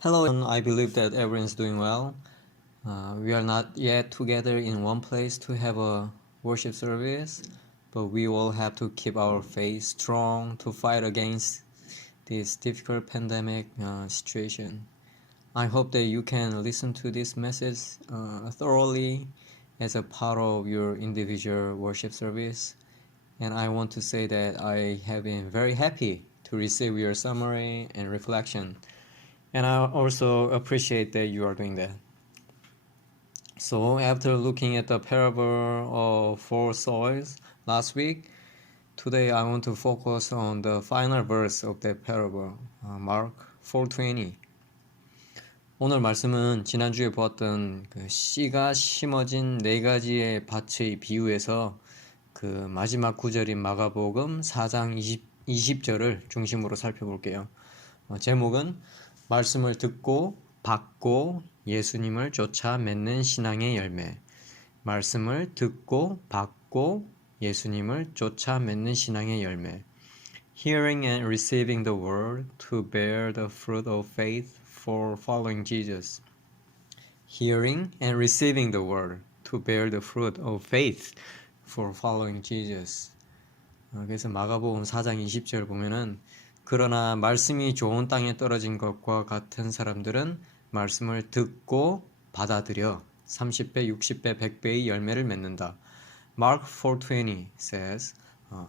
Hello, everyone. I believe that everyone's doing well. We are not yet together in one place to have a worship service, but we all have to keep our faith strong to fight against this difficult pandemic situation. I hope that you can listen to this message thoroughly as a part of your individual worship service. And I want to say that I have been very happy to receive your summary and reflection. And I also appreciate that you are doing that. So after looking at the parable of four soils last week, today I want to focus on the final verse of that parable, Mark 4:20. 오늘 말씀은 지난주에 보았던 그 씨가 심어진 네 가지의 밭의 비유에서 그 마지막 구절인 마가복음 4장 20절을 중심으로 살펴볼게요. 제목은 말씀을 듣고 받고 예수님을 쫓아 맺는 신앙의 열매. 말씀을 듣고 받고 예수님을 쫓아 맺는 신앙의 열매. Hearing and receiving the word to bear the fruit of faith for following Jesus. Hearing and receiving the word to bear the fruit of faith for following Jesus. 그래서 마가복음 4장 20절 보면은 그러나 말씀이 좋은 땅에 떨어진 것과 같은 사람들은 말씀을 듣고 받아들여 30배, 60배, 100배의 열매를 맺는다. Mark 4:20 says,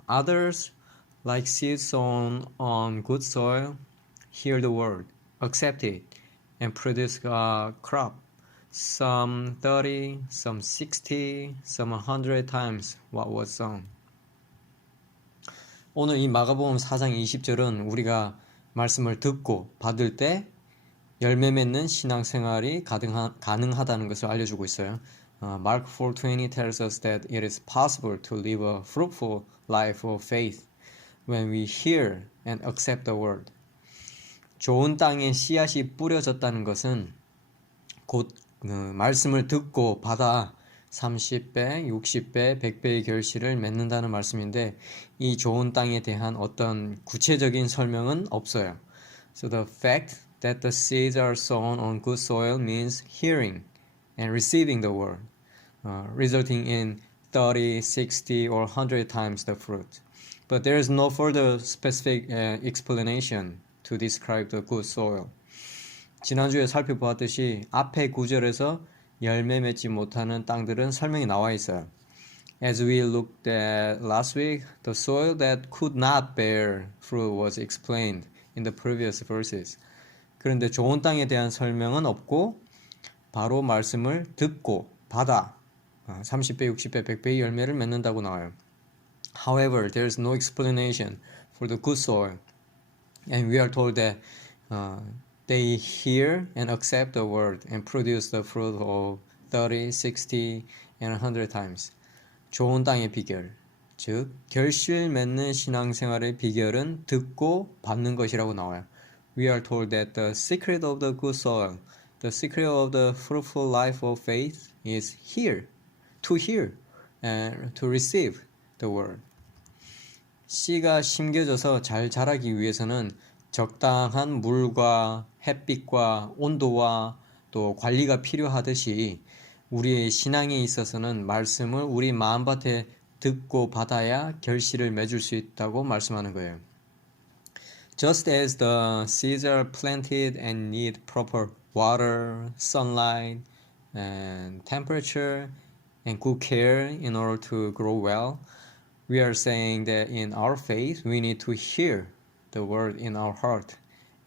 Others, like seeds sown on good soil, hear the word, accept it, and produce a crop. Some 30, some 60, some 100 times what was sown. 오늘 이 마가복음 4장 20절은 우리가 말씀을 듣고 받을 때 열매 맺는 신앙생활이 가능하다는 것을 알려주고 있어요. Mark 4:20 tells us that it is possible to live a fruitful life of faith when we hear and accept the word. 좋은 땅에 씨앗이 뿌려졌다는 것은 곧 말씀을 듣고 받아 30배, 60배, 100배의 결실을 맺는다는 말씀인데 이 좋은 땅에 대한 어떤 구체적인 설명은 없어요. So the fact that the seeds are sown on good soil means hearing and receiving the word, resulting in 30, 60, or 100 times the fruit. But there is no further specific explanation to describe the good soil. 지난주에 살펴보았듯이 앞에 구절에서 열매 맺지 못하는 땅들은 설명이 나와 있어요. As we looked at last week, the soil that could not bear fruit was explained in the previous verses. 그런데 좋은 땅에 대한 설명은 없고 바로 말씀을 듣고 받아 30배, 60배, 100배의 열매를 맺는다고 나와요. However, there is no explanation for the good soil. And we are told that they hear and accept the word and produce the fruit of 30, 60, and 100 times. 좋은 땅의 비결, 즉 결실 맺는 신앙생활의 비결은 듣고 받는 것이라고 나와요. We are told that the secret of the good soil, the secret of the fruitful life of faith is hear, and to receive the word. 씨가 심겨져서 잘 자라기 위해서는 적당한 물과 햇빛과 온도와 또 관리가 필요하듯이 우리의 신앙에 있어서는 말씀을 우리 마음밭에 듣고 받아야 결실을 맺을 수 있다고 말씀하는 거예요. Just as the seeds are planted and need proper water, sunlight, and temperature, and good care in order to grow well, we are saying that in our faith we need to hear the word in our heart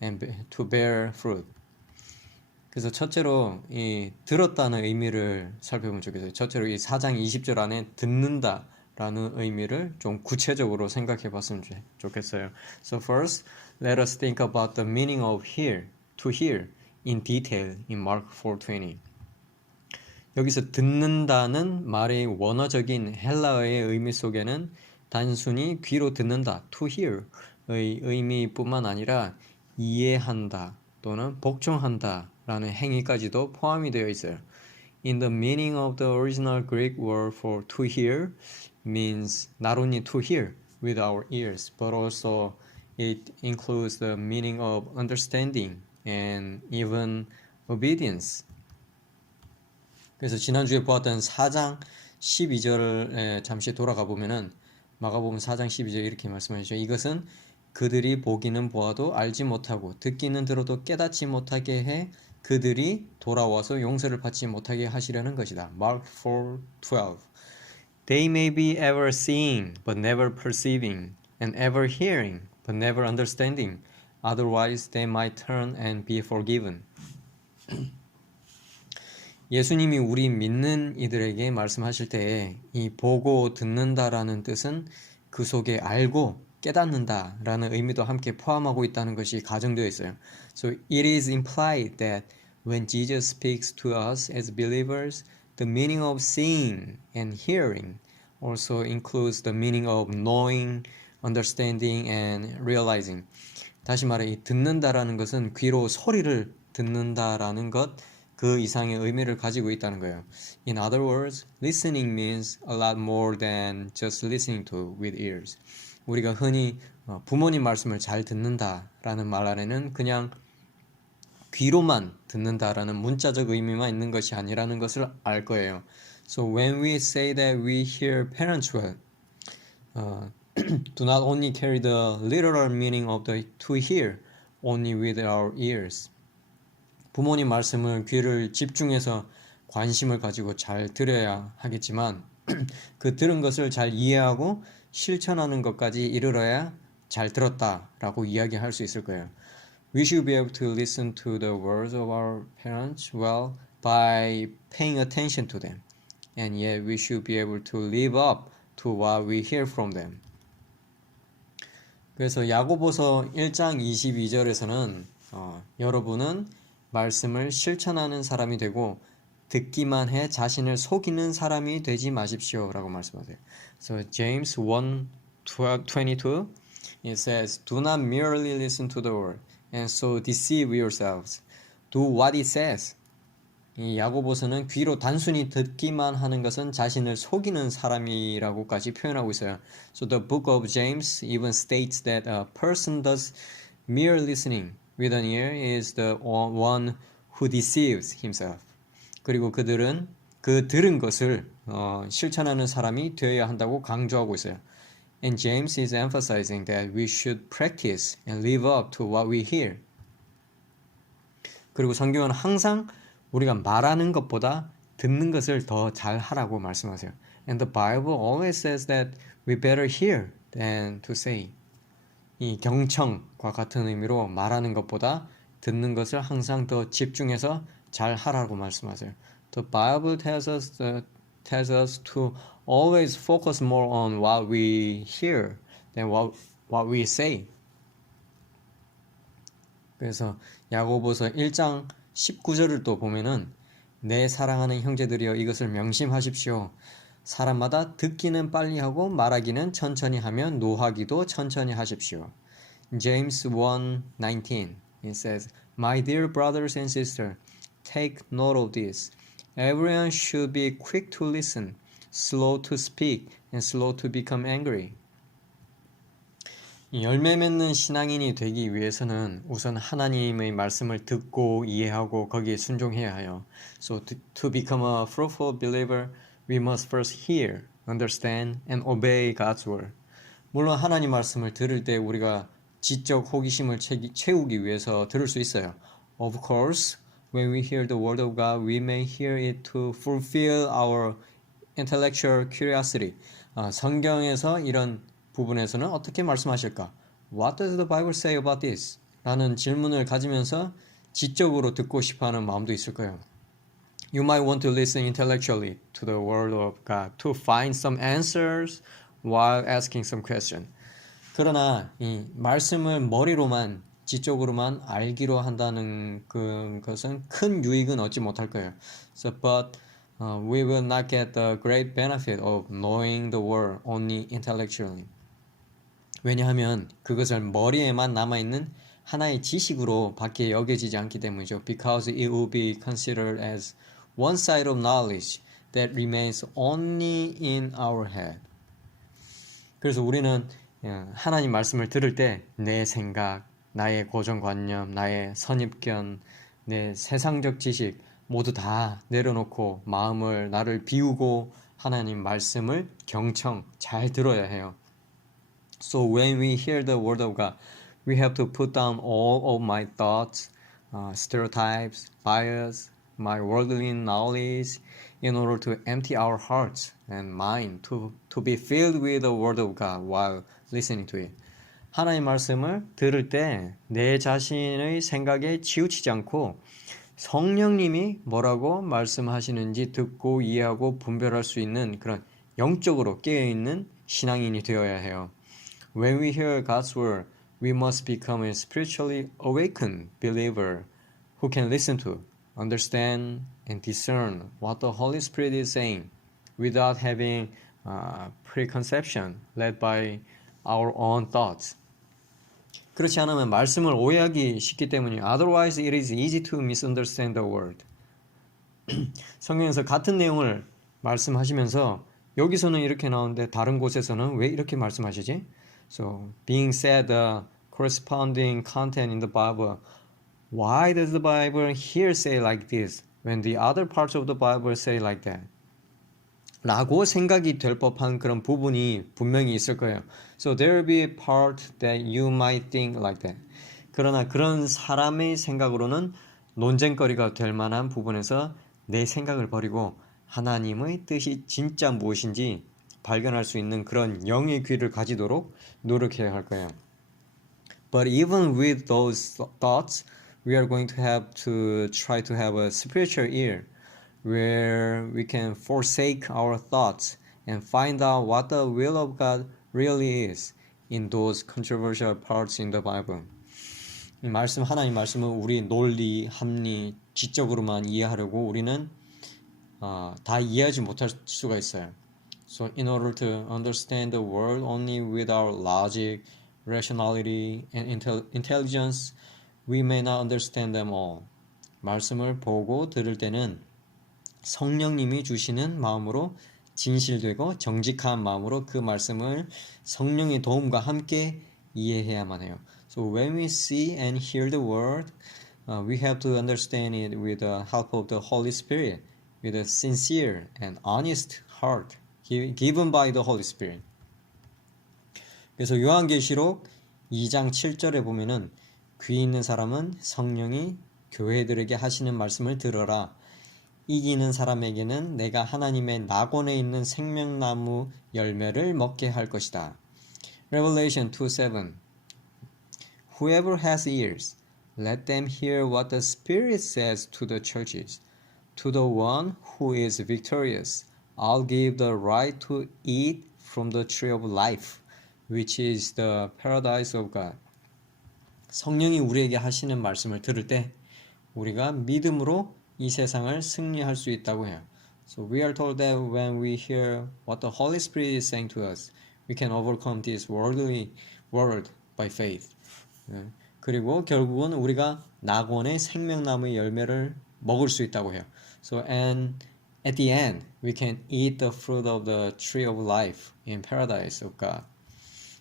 and to bear fruit. 그래서 첫째로 이 들었다는 의미를 살펴보면 좋겠어요. 첫째로 이 4장 20절 안에 듣는다라는 의미를 좀 구체적으로 생각해 봤으면 좋겠어요. So first, let us think about the meaning of hear, to hear in detail in Mark 4:20. 여기서 듣는다는 말의 원어적인 헬라어의 의미 속에는 단순히 귀로 듣는다, to hear의 의미뿐만 아니라 이해한다 또는 복종한다 라는 행위까지도 포함이 되어 있어요. In the meaning of the original Greek word for to hear means not only to hear with our ears, but also it includes the meaning of understanding and even obedience. 그래서 지난주에 보았던 4장 12절에 잠시 돌아가 보면은 마가복음 4장 12절 이렇게 말씀하시죠. 이것은 그들이 보기는 보아도 알지 못하고 듣기는 들어도 깨닫지 못하게 해 그들이 돌아와서 용서를 받지 못하게 하시려는 것이다. Mark 4:12. They may be ever seeing but never perceiving and ever hearing but never understanding. Otherwise they might turn and be forgiven. 예수님이 우리 믿는 이들에게 말씀하실 때에 이 보고 듣는다라는 뜻은 그 속에 알고 깨닫는다라는 의미도 함께 포함하고 있다는 것이 가정되어 있어요. So it is implied that when Jesus speaks to us as believers, the meaning of seeing and hearing also includes the meaning of knowing, understanding, and realizing. 다시 말해 이 듣는다라는 것은 귀로 소리를 듣는다라는 것 그 이상의 의미를 가지고 있다는 거예요. In other words, listening means a lot more than just listening to with ears. 우리가 흔히 부모님 말씀을 잘 듣는다라는 말 안에는 그냥 귀로만 듣는다라는 문자적 의미만 있는 것이 아니라는 것을 알 거예요. So when we say that we hear parents well, do not only carry the literal meaning of the to hear only with our ears. 부모님 말씀을 귀를 집중해서 관심을 가지고 잘 들어야 하겠지만 그 들은 것을 잘 이해하고 실천하는 것까지 이르러야 잘 들었다라고 이야기할 수 있을 거예요. We should be able to listen to the words of our parents well by paying attention to them. And yet we should be able to live up to what we hear from them. 그래서 야고보서 1장 22절에서는 여러분은 말씀을 실천하는 사람이 되고 듣기만 해 자신을 속이는 사람이 되지 마십시오 라고 말씀하세요. So James 1:22 it says, Do not merely listen to the word and so deceive yourselves. Do what it says. 이 야고보서는 귀로 단순히 듣기만 하는 것은 자신을 속이는 사람이라고까지 표현하고 있어요. So the book of James even states that a person does mere listening with an ear is the one who deceives himself. 그리고 그들은 그 들은 것을 실천하는 사람이 되어야 한다고 강조하고 있어요. And James is emphasizing that we should practice and live up to what we hear. 그리고 성경은 항상 우리가 말하는 것보다 듣는 것을 더 잘하라고 말씀하세요. And the Bible always says that we better hear than to say. 이 경청과 같은 의미로 말하는 것보다 듣는 것을 항상 더 집중해서 잘 하라고 말씀하세요. The Bible tells us to always focus more on what we hear than what we say. 그래서 야고보서 1장 19절을 또 보면은 내 사랑하는 형제들이여 이것을 명심하십시오. 사람마다 듣기는 빨리 하고 말하기는 천천히 하며 노하기도 천천히 하십시오. James 1:19 it says, My dear brothers and sisters, take note of this. Everyone should be quick to listen, slow to speak, and slow to become angry. 열매 맺는 신앙인이 되기 위해서는 우선 하나님의 말씀을 듣고 이해하고 거기에 순종해야 해요. So to become a fruitful believer, we must first hear, understand, and obey God's word. 물론 하나님 말씀을 들을 때 우리가 지적 호기심을 채우기 위해서 들을 수 있어요. Of course, when we hear the word of God, we may hear it to fulfill our intellectual curiosity. 성경에서 이런 부분에서는 어떻게 말씀하실까? What does the Bible say about this? 라는 질문을 가지면서 지적으로 듣고 싶어하는 마음도 있을 거예요. You might want to listen intellectually to the word of God to find some answers while asking some questions. 그러나 이 말씀을 머리로만 지적으로만 알기로 한다는 것은 큰 유익은 얻지 못할 거예요. So, but we will not get the great benefit of knowing the word only intellectually. 왜냐하면 그것을 머리에만 남아있는 하나의 지식으로 밖에 여겨지지 않기 때문이죠. Because it will be considered as one side of knowledge that remains only in our head. 그래서 우리는 하나님 말씀을 들을 때 내 생각, 나의 고정관념, 나의 선입견, 내 세상적 지식 모두 다 내려놓고 마음을 나를 비우고 하나님 말씀을 경청 잘 들어야 해요. So when we hear the word of God, we have to put down all of my thoughts, stereotypes, bias, my worldly knowledge in order to empty our hearts and mind to be filled with the word of God while listening to it. 하나님 말씀을 들을 때 내 자신의 생각에 치우치지 않고 성령님이 뭐라고 말씀하시는지 듣고 이해하고 분별할 수 있는 그런 영적으로 깨어있는 신앙인이 되어야 해요. When we hear God's word, we must become a spiritually awakened believer who can listen to, understand, and discern what the Holy Spirit is saying without having preconception led by our own thoughts. 그렇지 않으면 말씀을 오해하기 쉽기 때문이에요. Otherwise, it is easy to misunderstand the word. 성경에서 같은 내용을 말씀하시면서 여기서는 이렇게 나오는데 다른 곳에서는 왜 이렇게 말씀하시지? So, being said the corresponding content in the Bible, why does the Bible here say like this when the other parts of the Bible say like that? 라고 생각이 될 법한 그런 부분이 분명히 있을 거예요. So there will be a part that you might think like that. 그러나 그런 사람의 생각으로는 논쟁거리가 될 만한 부분에서 내 생각을 버리고 하나님의 뜻이 진짜 무엇인지 발견할 수 있는 그런 영의 귀를 가지도록 노력해야 할 거예요. But even with those thoughts, we are going to have to try to have a spiritual ear where we can forsake our thoughts and find out what the will of God really is in those controversial parts in the Bible. 이 말씀, 하나님 말씀은 우리 논리, 합리, 지적으로만 이해하려고 우리는 다 이해하지 못할 수가 있어요. So in order to understand the world only with our logic, rationality, and intelligence, we may not understand them all. 말씀을 보고 들을 때는 성령님이 주시는 마음으로 진실되고 정직한 마음으로 그 말씀을 성령의 도움과 함께 이해해야만 해요. So when we see and hear the word, we have to understand it with the help of the Holy Spirit, with a sincere and honest heart given by the Holy Spirit. 그래서 요한계시록 2장 7절에 보면은 귀 있는 사람은 성령이 교회들에게 하시는 말씀을 들어라. 이기는 사람에게는 내가 하나님의 낙원에 있는 생명나무 열매를 먹게 할 것이다. Revelation 2:7 Whoever has ears, let them hear what the Spirit says to the churches. To the one who is victorious, I'll give the right to eat from the tree of life, which is the paradise of God. 성령이 우리에게 하시는 말씀을 들을 때 우리가 믿음으로 이 세상을 승리할 수 있다고 해요. So we are told that when we hear what the Holy Spirit is saying to us, we can overcome this worldly world by faith. 그리고 결국은 우리가 낙원의 생명나무의 열매를 먹을 수 있다고 해요. So and at the end, we can eat the fruit of the tree of life in paradise of God.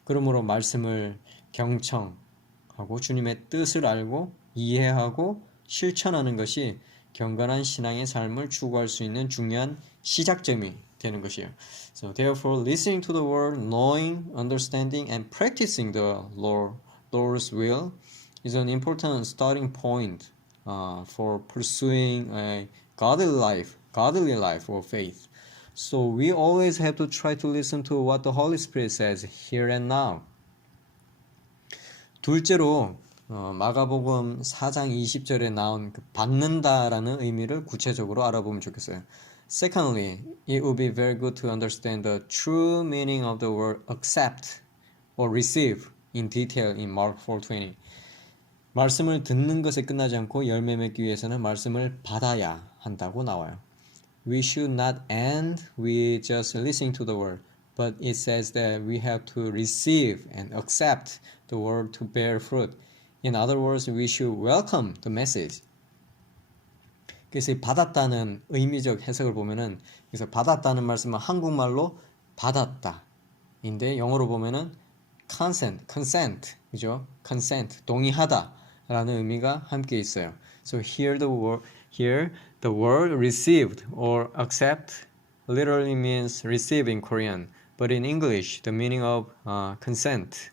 그러므로 말씀을 경청하고 주님의 뜻을 알고 이해하고 실천하는 것이 경건한 신앙의 삶을 추구할 수 있는 중요한 시작점이 되는 것이에요. So therefore, listening to the word, knowing, understanding, and practicing the Lord's will is an important starting point for pursuing a godly life of faith. So we always have to try to listen to what the Holy Spirit says here and now. 둘째로 마가복음 4장 20절에 나온 그 받는다라는 의미를 구체적으로 알아보면 좋겠어요. Secondly, it would be very good to understand the true meaning of the word accept or receive in detail in Mark 4:20. 말씀을 듣는 것에 끝나지 않고 열매 맺기 위해서는 말씀을 받아야 한다고 나와요. We should not end with just listening to the word, but it says that we have to receive and accept the word to bear fruit. In other words, we should welcome the message. 그래서 받았다는 의미적 해석을 보면은 그래서 받았다는 말씀은 한국말로 받았다인데 영어로 보면은 consent 그죠? consent, 동의하다 라는 의미가 함께 있어요. So here the word received or accept literally means receive in Korean, but in English the meaning of consent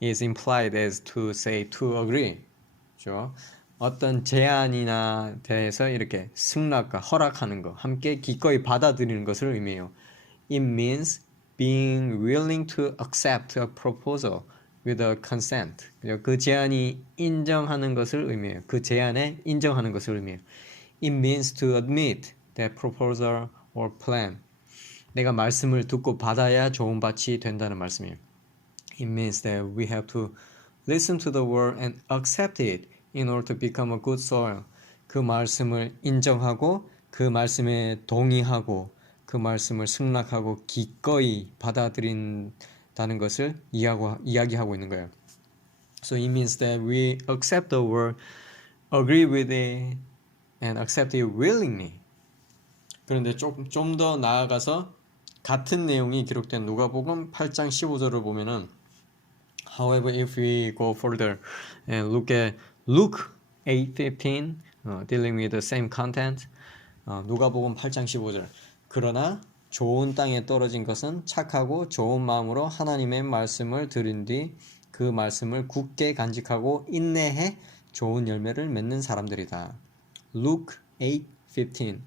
is implied as to say to agree. 그죠? 어떤 제안이나 대해서 이렇게 승낙과 허락하는 거, 함께 기꺼이 받아들이는 것을 의미해요. It means being willing to accept a proposal with a consent. 그 제안이 인정하는 것을 의미해요. 그 제안에 인정하는 것을 의미해요. It means to admit that proposal or plan. 내가 말씀을 듣고 받아야 좋은 밭이 된다는 말씀이에요. It means that we have to listen to the word and accept it in order to become a good soil. 그 말씀을 인정하고 그 말씀에 동의하고 그 말씀을 승낙하고 기꺼이 받아들인다는 것을 이야기하고 있는 거예요. So it means that we accept the word, agree with it, and accept it willingly. 그런데 좀 더 나아가서 같은 내용이 기록된 누가복음 8장 15절을 보면은 However, if we go further and look at Luke 8:15, dealing with the same content, 누가복음 8장 15절. 그러나 좋은 땅에 떨어진 것은 착하고 좋은 마음으로 하나님의 말씀을 들은 뒤 그 말씀을 굳게 간직하고 인내해 좋은 열매를 맺는 사람들이다. Luke 8:15.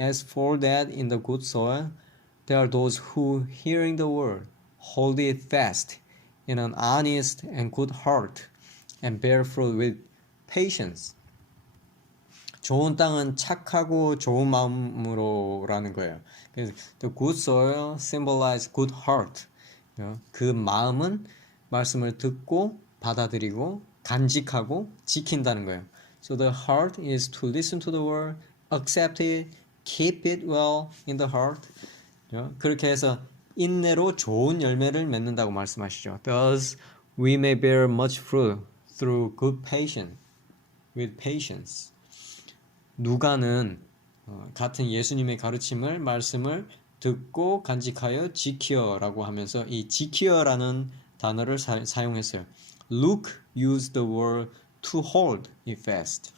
As for that in the good soil, there are those who, hearing the word, hold it fast in an honest and good heart and bear fruit with patience. 좋은 땅은 착하고 좋은 마음으로라는 거예요. 그래서 the good soil symbolize good heart. 그 마음은 말씀을 듣고 받아들이고 간직하고 지킨다는 거예요. So the heart is to listen to the word, accept it, keep it well in the heart. 그렇게 해서 인내로 좋은 열매를 맺는다고 말씀하시죠. Thus we may bear much fruit through good patience, with patience. 누가는 같은 예수님의 가르침을 말씀을 듣고 간직하여 지키어라고 하면서 이 지키어라는 단어를 사용했어요. Luke used the word to hold it fast,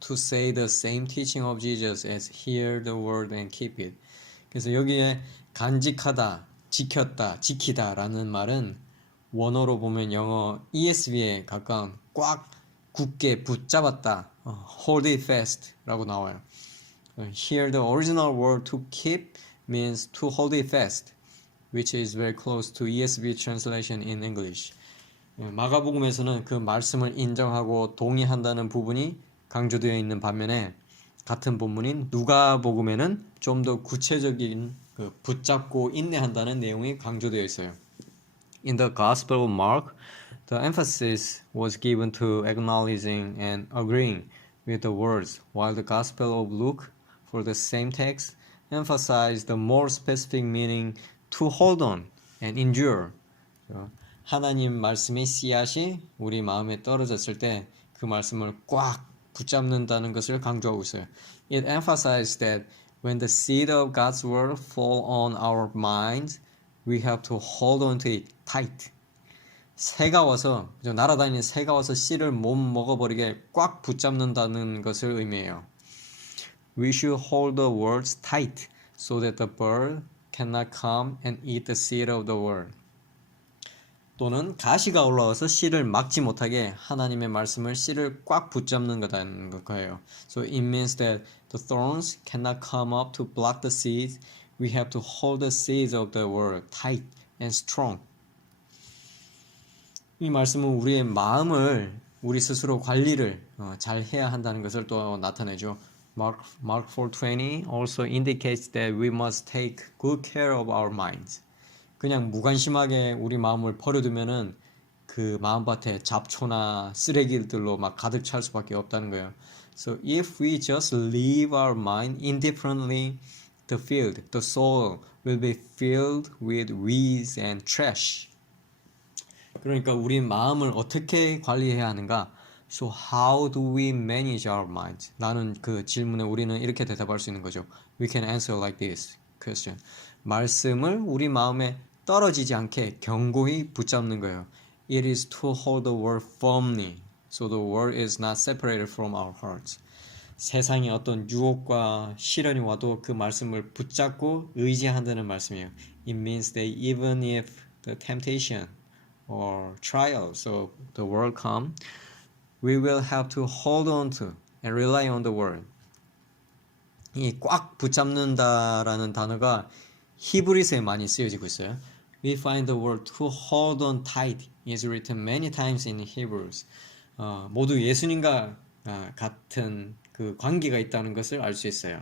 to say the same teaching of Jesus as hear the word and keep it. 그래서 여기에 간직하다, 지켰다, 지키다라는 말은 원어로 보면 영어 ESV에 가까운 꽉 굳게 붙잡았다, hold it fast라고 나와요. Here the original word to keep means to hold it fast, which is very close to ESV translation in English. 마가복음에서는 그 말씀을 인정하고 동의한다는 부분이 강조되어 있는 반면에 같은 본문인 누가복음에는 좀 더 구체적인 붙잡고 인내한다는 내용이 강조되어 있어요. In the Gospel of Mark, the emphasis was given to acknowledging and agreeing with the words, while the Gospel of Luke, for the same text, emphasized the more specific meaning to hold on and endure. 하나님 말씀의 씨앗이 우리 마음에 떨어졌을 때 그 말씀을 꽉 붙잡는다는 것을 강조하고 있어요. It emphasized that when the seed of God's word fall on our minds, we have to hold on to it tight. 새가 와서, 날아다니는 새가 와서 씨를 못 먹어버리게 꽉 붙잡는다는 것을 의미해요. We should hold the words tight so that the bird cannot come and eat the seed of the word. 또는 가시가 올라와서 씨를 막지 못하게 하나님의 말씀을 씨를 꽉 붙잡는 거라는 거예요. So it means that the thorns cannot come up to block the seeds. We have to hold the seeds of the word tight and strong. 이 말씀은 우리의 마음을 우리 스스로 관리를 잘 해야 한다는 것을 또 나타내죠. Mark 4:20 also indicates that we must take good care of our minds. 그냥 무관심하게 우리 마음을 버려두면은 그 마음밭에 잡초나 쓰레기들로 막 가득 찰 수밖에 없다는 거예요. So if we just leave our mind indifferently, the field, the soil will be filled with weeds and trash. 그러니까 우리 마음을 어떻게 관리해야 하는가? So how do we manage our minds? 나는 그 질문에 우리는 이렇게 대답할 수 있는 거죠. We can answer like this question. 말씀을 우리 마음에 떨어지지 않게 견고히 붙잡는 거예요. It is to hold the word firmly, so the word is not separated from our hearts. 세상에 어떤 유혹과 시련이 와도 그 말씀을 붙잡고 의지한다는 말씀이에요. It means that even if the temptation or trials of the world come, we will have to hold on to and rely on the word. 이 꽉 붙잡는다라는 단어가 히브리서에 많이 쓰여지고 있어요. We find the word to hold on tight is written many times in Hebrews. 모두 예수님과 같은 그 관계가 있다는 것을 알 수 있어요.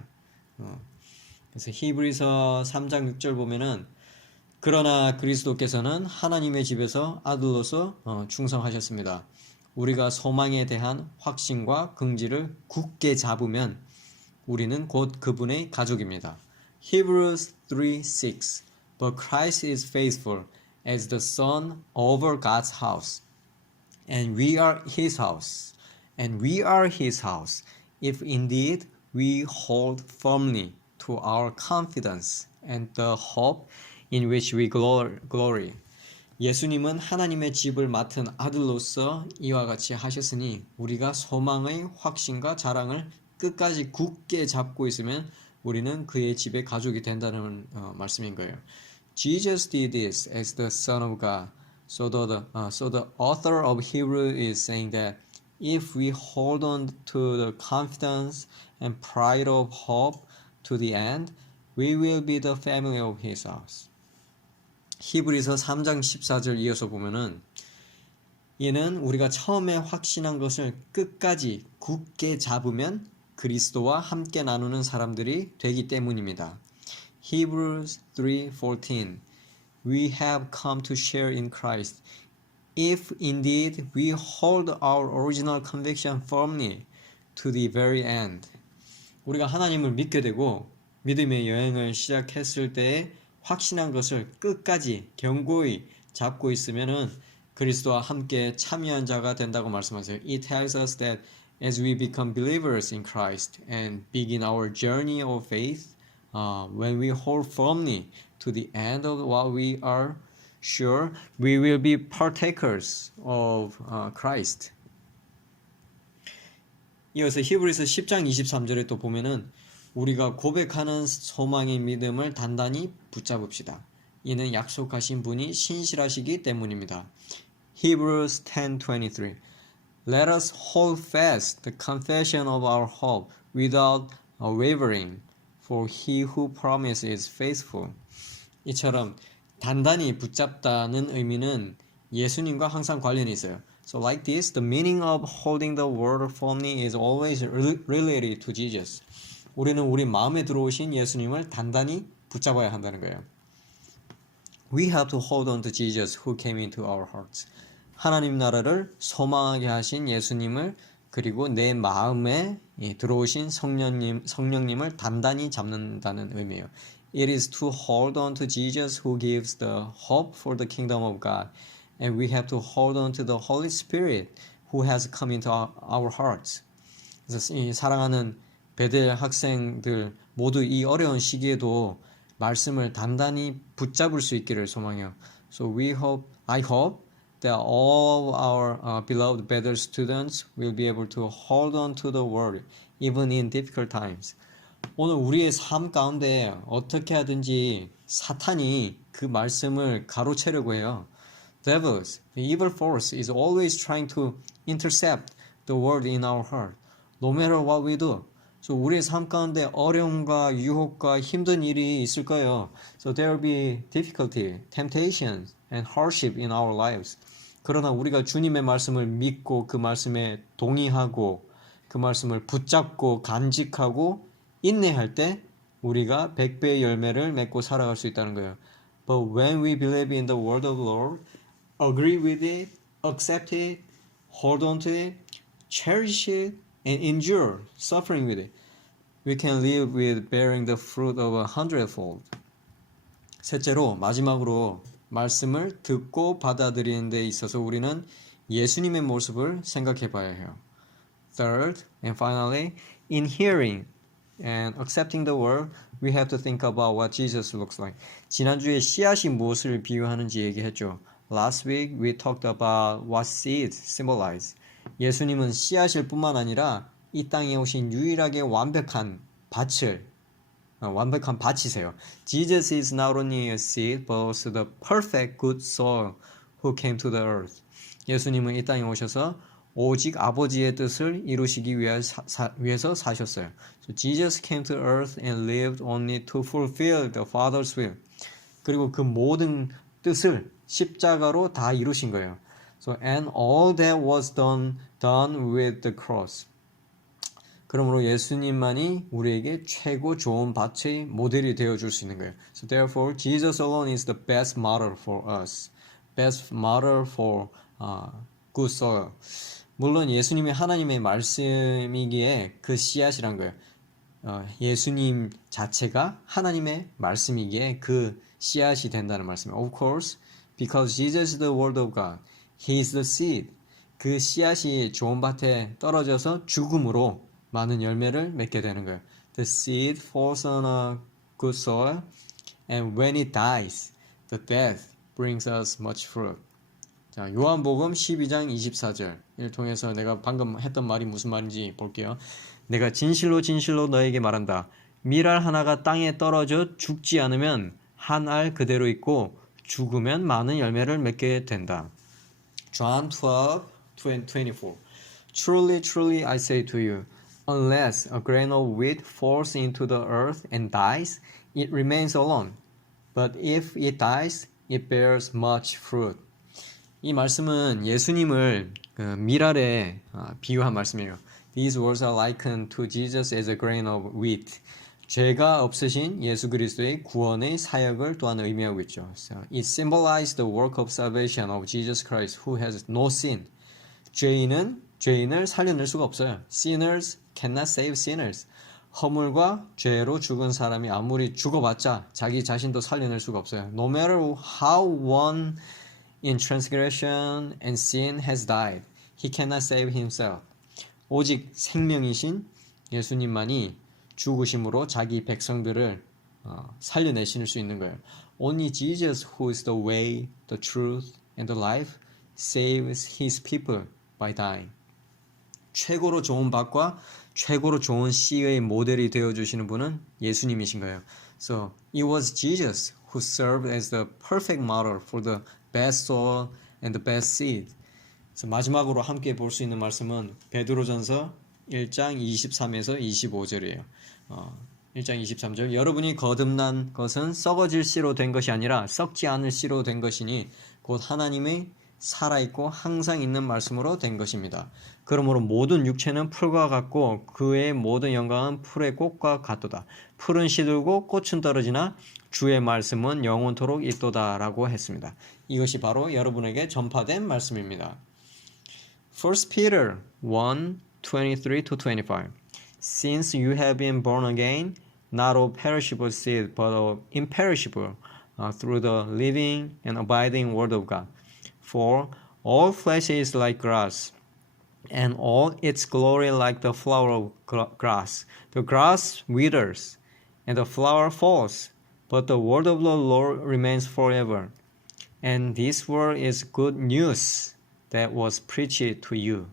그래서 히브리서 3장 6절 보면은 그러나 그리스도께서는 하나님의 집에서 아들로서 충성하셨습니다. 우리가 소망에 대한 확신과 긍지를 굳게 잡으면 우리는 곧 그분의 가족입니다. Hebrews 3:6 But Christ is faithful as the son over God's house. And we are his house. And we are his house. If indeed we hold firmly to our confidence and the hope in which we glory. 예수님은 하나님의 집을 맡은 아들로서 이와 같이 하셨으니 우리가 소망의 확신과 자랑을 끝까지 굳게 잡고 있으면 우리는 그의 집의 가족이 된다는 말씀인 거예요. Jesus did this as the Son of God. So the author of Hebrews is saying that if we hold on to the confidence and pride of hope to the end, we will be the family of his house. 히브리서 3장 14절 이어서 보면은 이는 우리가 처음에 확신한 것을 끝까지 굳게 잡으면 그리스도와 함께 나누는 사람들이 되기 때문입니다. Hebrews 3:14 We have come to share in Christ. If indeed we hold our original conviction firmly to the very end. 우리가 하나님을 믿게 되고 믿음의 여행을 시작했을 때에 확신한 것을 끝까지 견고히 잡고 있으면은 그리스도와 함께 참여한 자가 된다고 말씀하세요. It tells us that as we become believers in Christ and begin our journey of faith, when we hold firmly to the end of what we are sure, we will be partakers of Christ. 이어서 히브리서 10장 23절에 또 보면은 우리가 고백하는 소망의 믿음을 단단히 붙잡읍시다. 이는 약속하신 분이 신실하시기 때문입니다. Hebrews 10:23 Let us hold fast the confession of our hope without wavering, for he who promises is faithful. 이처럼 단단히 붙잡다는 의미는 예수님과 항상 관련이 있어요. So like this, the meaning of holding the word firmly is always related to Jesus. 우리는 우리 마음에 들어오신 예수님을 단단히 붙잡아야 한다는 거예요. We have to hold on to Jesus who came into our hearts. 하나님 나라를 소망하게 하신 예수님을 그리고 내 마음에 들어오신 성령님을 단단히 잡는다는 의미예요. It is to hold on to Jesus who gives the hope for the kingdom of God. And we have to hold on to the Holy Spirit who has come into our hearts. 그래서 이 사랑하는 베델 학생들 모두 이 어려운 시기에도 말씀을 단단히 붙잡을 수 있기를 소망해요. So I hope that all our beloved Bethel students will be able to hold on to the word even in difficult times. 오늘 우리의 삶 가운데 어떻게 하든지 사탄이 그 말씀을 가로채려고 해요. Devils, the evil force is always trying to intercept the word in our heart. No matter what we do. So 우리의 삶 가운데 어려움과 유혹과 힘든 일이 있을 거예요. So there will be difficulty, temptations, and hardship in our lives. 그러나 우리가 주님의 말씀을 믿고 그 말씀에 동의하고 그 말씀을 붙잡고 간직하고 인내할 때 우리가 100배의 열매를 맺고 살아갈 수 있다는 거예요. But when we believe in the word of the Lord, agree with it, accept it, hold on to it, cherish it, and endure suffering with it, we can live with bearing the fruit of 100fold. 셋째로 마지막으로 말씀을 듣고 받아들이는 데 있어서 우리는 예수님의 모습을 생각해 봐야 해요. Third and finally, in hearing and accepting the word, we have to think about what Jesus looks like. 지난주에 씨앗이 무엇을 비유하는지 얘기했죠. Last week we talked about what seeds symbolize. 예수님은 씨앗일 뿐만 아니라 이 땅에 오신 유일하게 완벽한 밭이세요. Jesus is not only a seed, but also the perfect good soil who came to the earth. 예수님은 이 땅에 오셔서 오직 아버지의 뜻을 이루시기 위해서 사셨어요. So Jesus came to earth and lived only to fulfill the Father's will. 그리고 그 모든 뜻을 십자가로 다 이루신 거예요. So and all that was done with the cross. 그러므로 예수님만이 우리에게 최고 좋은 밭의 모델이 되어줄 수 있는 거예요. So therefore, Jesus alone is the best model for us. Best model for good soil. 물론 예수님이 하나님의 말씀이기에 그 씨앗이란 거예요. 예수님 자체가 하나님의 말씀이기에 그 씨앗이 된다는 말씀이에요. Of course, because Jesus is the word of God, He is the seed. 그 씨앗이 좋은 밭에 떨어져서 죽음으로 많은 열매를 맺게 되는 거예요. The seed falls on a good soil, and when it dies, the death brings us much fruit. 자, 요한복음 12장 24절을 통해서 내가 방금 했던 말이 무슨 말인지 볼게요. 내가 진실로 진실로 너에게 말한다. 밀알 하나가 땅에 떨어져 죽지 않으면 한 알 그대로 있고 죽으면 많은 열매를 맺게 된다. John 12:24 Truly, truly, I say to you, unless a grain of wheat falls into the earth and dies, it remains alone. But if it dies, it bears much fruit. 이 말씀은 예수님을 밀알에 비유한 말씀이에요. These words are likened to Jesus as a grain of wheat. 죄가 없으신 예수 그리스도의 구원의 사역을 또한 의미하고 있죠. So it symbolizes the work of salvation of Jesus Christ, who has no sin. 죄인을 살려낼 수가 없어요. Sinners cannot save sinners. 허물과 죄로 죽은 사람이 아무리 죽어봤자 자기 자신도 살려낼 수가 없어요. No matter how one in transgression and sin has died, he cannot save himself. 오직 생명이신 예수님만이 죽으심으로 자기 백성들을 살려내실 수 있는 거예요. Only Jesus, who is the way, the truth, and the life, saves his people by dying. 최고로 좋은 밭과 최고로 좋은 씨의 모델이 되어주시는 분은 예수님이신 거예요. So it was Jesus who served as the perfect model for the best soil and the best seed. 그래서 마지막으로 함께 볼 수 있는 말씀은 베드로전서 1장 23에서 25절이에요. 1장 23절 여러분이 거듭난 것은 썩어질 씨로 된 것이 아니라 썩지 않을 씨로 된 것이니 곧 하나님의 살아있고 항상 있는 말씀으로 된 것입니다. 그러므로 모든 육체는 풀과 같고 그의 모든 영광은 풀의 꽃과 같도다. 풀은 시들고 꽃은 떨어지나 주의 말씀은 영원토록 있도다 라고 했습니다. 이것이 바로 여러분에게 전파된 말씀입니다. 1 Peter 1:23-25 Since you have been born again, not of perishable seed, but of imperishable, through the living and abiding word of God. For all flesh is like grass, and all its glory like the flower of grass. The grass withers, and the flower falls, but the word of the Lord remains forever. And this word is good news that was preached to you.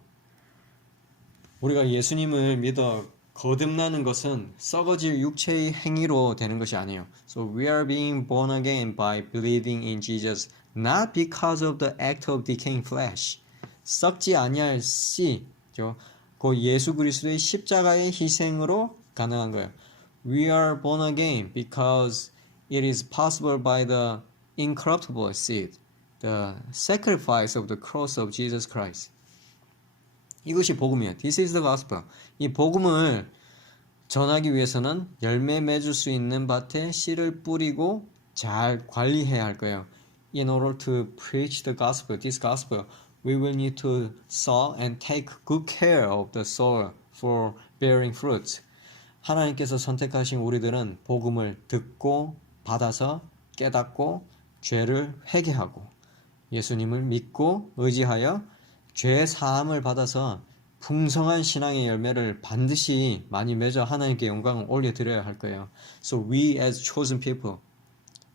우리가 예수님을 믿어 거듭나는 것은 썩어질 육체의 행위로 되는 것이 아니에요. So we are being born again by believing in Jesus, not because of the act of decaying flesh. 썩지 아니할 씨죠. 그 예수 그리스도의 십자가의 희생으로 가능한 거예요. We are born again because it is possible by the incorruptible seed, the sacrifice of the cross of Jesus Christ. 이것이 복음이에요. This is the gospel. 이 복음을 전하기 위해서는 열매 맺을 수 있는 밭에 씨를 뿌리고 잘 관리해야 할 거예요. In order to preach the gospel, this gospel, we will need to sow and take good care of the soil for bearing fruit. 하나님께서 선택하신 우리들은 복음을 듣고 받아서 깨닫고 죄를 회개하고 예수님을 믿고 의지하여 죄 사함을 받아서 풍성한 신앙의 열매를 반드시 많이 맺어 하나님께 영광을 올려드려야 할 거예요. So we as chosen people,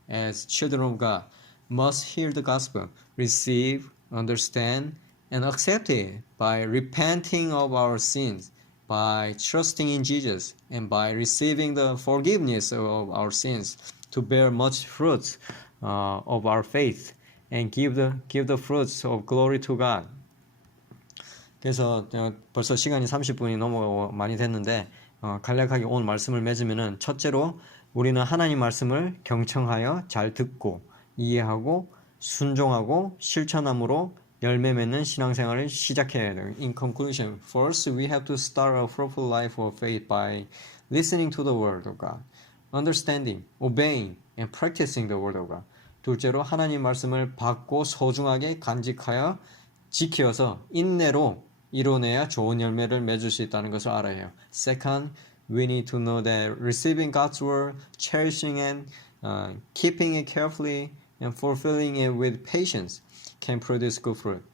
as children of God, must hear the gospel, receive, understand, and accept it by repenting of our sins, by trusting in Jesus, and by receiving the forgiveness of our sins to bear much fruit of our faith and give the fruits of glory to God. 그래서 벌써 시간이 30분이 넘어 많이 됐는데 간략하게 오늘 말씀을 맺으면은 첫째로 우리는 하나님 말씀을 경청하여 잘 듣고 이해하고 순종하고 실천함으로 열매 맺는 신앙생활을 시작해야 돼요. In conclusion, first we have to start a fruitful life of faith by listening to the word of God, understanding, obeying, and practicing the word of God. 둘째로 하나님 말씀을 받고 소중하게 간직하여 지켜서 인내로 이뤄내야 좋은 열매를 맺을 수 있다는 것을 알아야 해요. Second, we need to know that receiving God's word, cherishing and keeping it carefully and fulfilling it with patience can produce good fruit.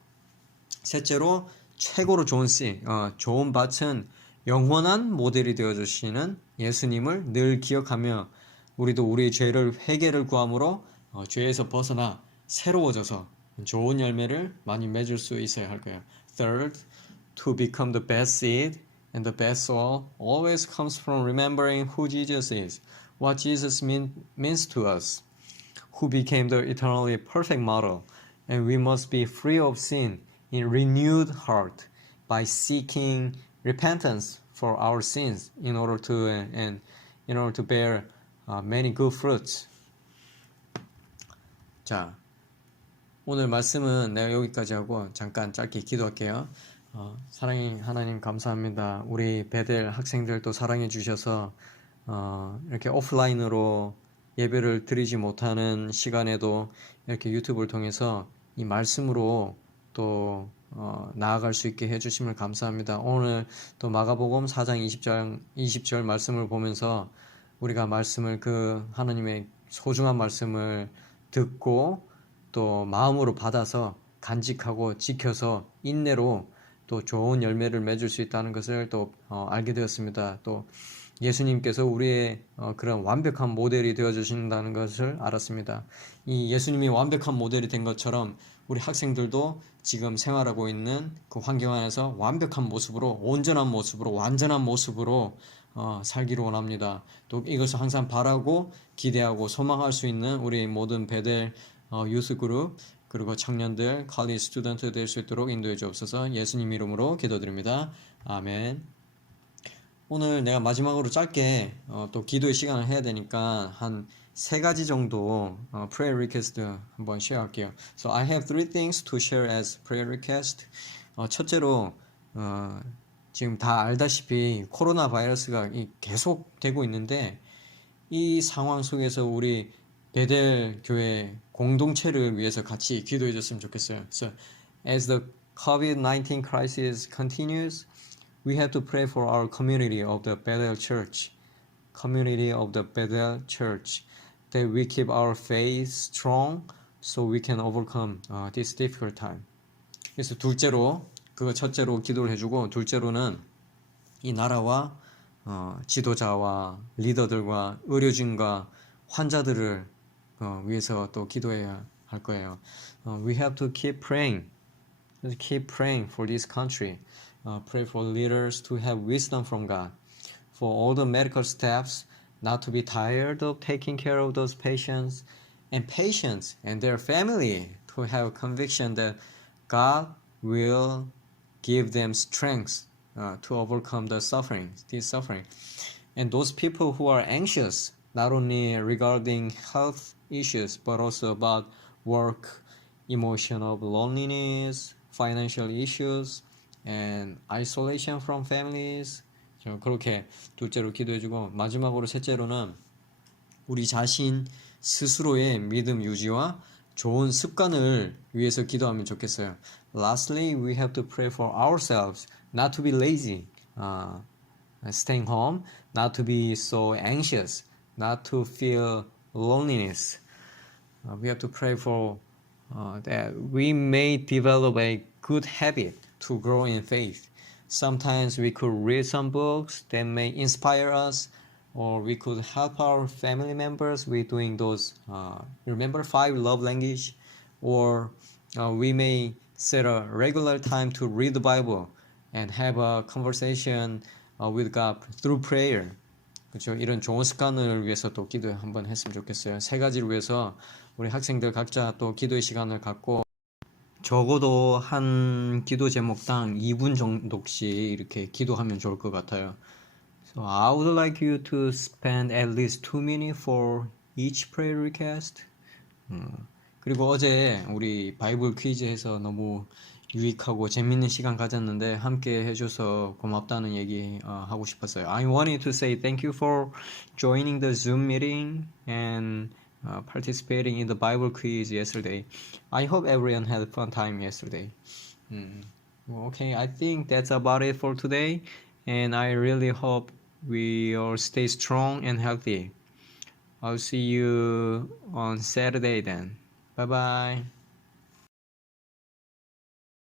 셋째로 최고로 좋은 씨, 좋은 밭은 영원한 모델이 되어주시는 예수님을 늘 기억하며 우리도 우리의 죄를 회개를 구함으로 죄에서 벗어나 새로워져서 좋은 열매를 많이 맺을 수 있어야 할 거예요. Third, to become the best seed and the best soil always comes from remembering who Jesus is, what Jesus means to us, who became the eternally perfect model, and we must be free of sin in renewed heart by seeking repentance for our sins in order to bear many good fruits. 자, 오늘 말씀은 내가 여기까지 하고 잠깐 짧게 기도할게요. 사랑의 하나님 감사합니다. 우리 베델 학생들도 사랑해 주셔서 이렇게 오프라인으로 예배를 드리지 못하는 시간에도 이렇게 유튜브를 통해서 이 말씀으로 또 나아갈 수 있게 해주심을 감사합니다. 오늘 또 마가복음 4장 20절 말씀을 보면서 우리가 말씀을 그 하나님의 소중한 말씀을 듣고 또 마음으로 받아서 간직하고 지켜서 인내로 또 좋은 열매를 맺을 수 있다는 것을 또 알게 되었습니다. 또 예수님께서 우리의 그런 완벽한 모델이 되어 주신다는 것을 알았습니다. 이 예수님이 완벽한 모델이 된 것처럼 우리 학생들도 지금 생활하고 있는 그 환경 안에서 완벽한 모습으로 온전한 모습으로 완전한 모습으로 살기를 원합니다. 또 이것을 항상 바라고 기대하고 소망할 수 있는 우리 모든 베델 유스 그룹 그리고 청년들, 컬리지 스튜던트 될 수 있도록 인도해 주옵소서. 예수님 이름으로 기도드립니다. 아멘. 오늘 내가 마지막으로 짧게 또 기도의 시간을 해야 되니까 한 3가지 정도 prayer request 한번 쉐어할게요. So I have 3 things to share as prayer request. 첫째로 지금 다 알다시피 코로나 바이러스가 계속 되고 있는데 이 상황 속에서 우리 베델 교회 공동체를 위해서 같이 기도해 줬으면 좋겠어요. So as the COVID-19 crisis continues, we have to pray for our community of the Bethel Church, that we keep our faith strong so we can overcome this difficult time. 그래서 첫째로 기도를 해주고 둘째로는 이 나라와 지도자와 리더들과 의료진과 환자들을 위해서 또 기도해야 할 거예요. We have to keep praying for this country. Pray for leaders to have wisdom from God. For all the medical staffs not to be tired of taking care of those patients and their family to have conviction that God will give them strength to overcome this suffering. And those people who are anxious, not only regarding health issues, but also about work, emotional loneliness, financial issues, and isolation from families. 그렇게 둘째로 기도해주고 마지막으로 셋째로는 우리 자신 스스로의 믿음 유지와 좋은 습관을 위해서 기도하면 좋겠어요. Lastly, we have to pray for ourselves, not to be lazy, staying home, not to be so anxious, not to feel loneliness. We have to pray for that we may develop a good habit to grow in faith. Sometimes we could read some books that may inspire us, or we could help our family members with doing those. Remember 5 love language, or we may set a regular time to read the Bible and have a conversation with God through prayer. 그렇죠. 이런 좋은 습관을 위해서 또 기도 한번 했으면 좋겠어요. 3가지를 위해서 우리 학생들 각자 또 기도의 시간을 갖고 적어도 한 기도 제목당 2분 정도씩 이렇게 기도하면 좋을 것 같아요. So I would like you to spend at least 2 minutes for each prayer request. 그리고 어제 우리 바이블 퀴즈에서 너무 유익하고 재밌는 시간 가졌는데 함께 해줘서 고맙다는 얘기 하고 싶었어요. I wanted to say thank you for joining the Zoom meeting and participating in the Bible quiz yesterday. I hope everyone had a fun time yesterday. Okay, I think that's about it for today, and I really hope we all stay strong and healthy. I'll see you on Saturday then. Bye bye.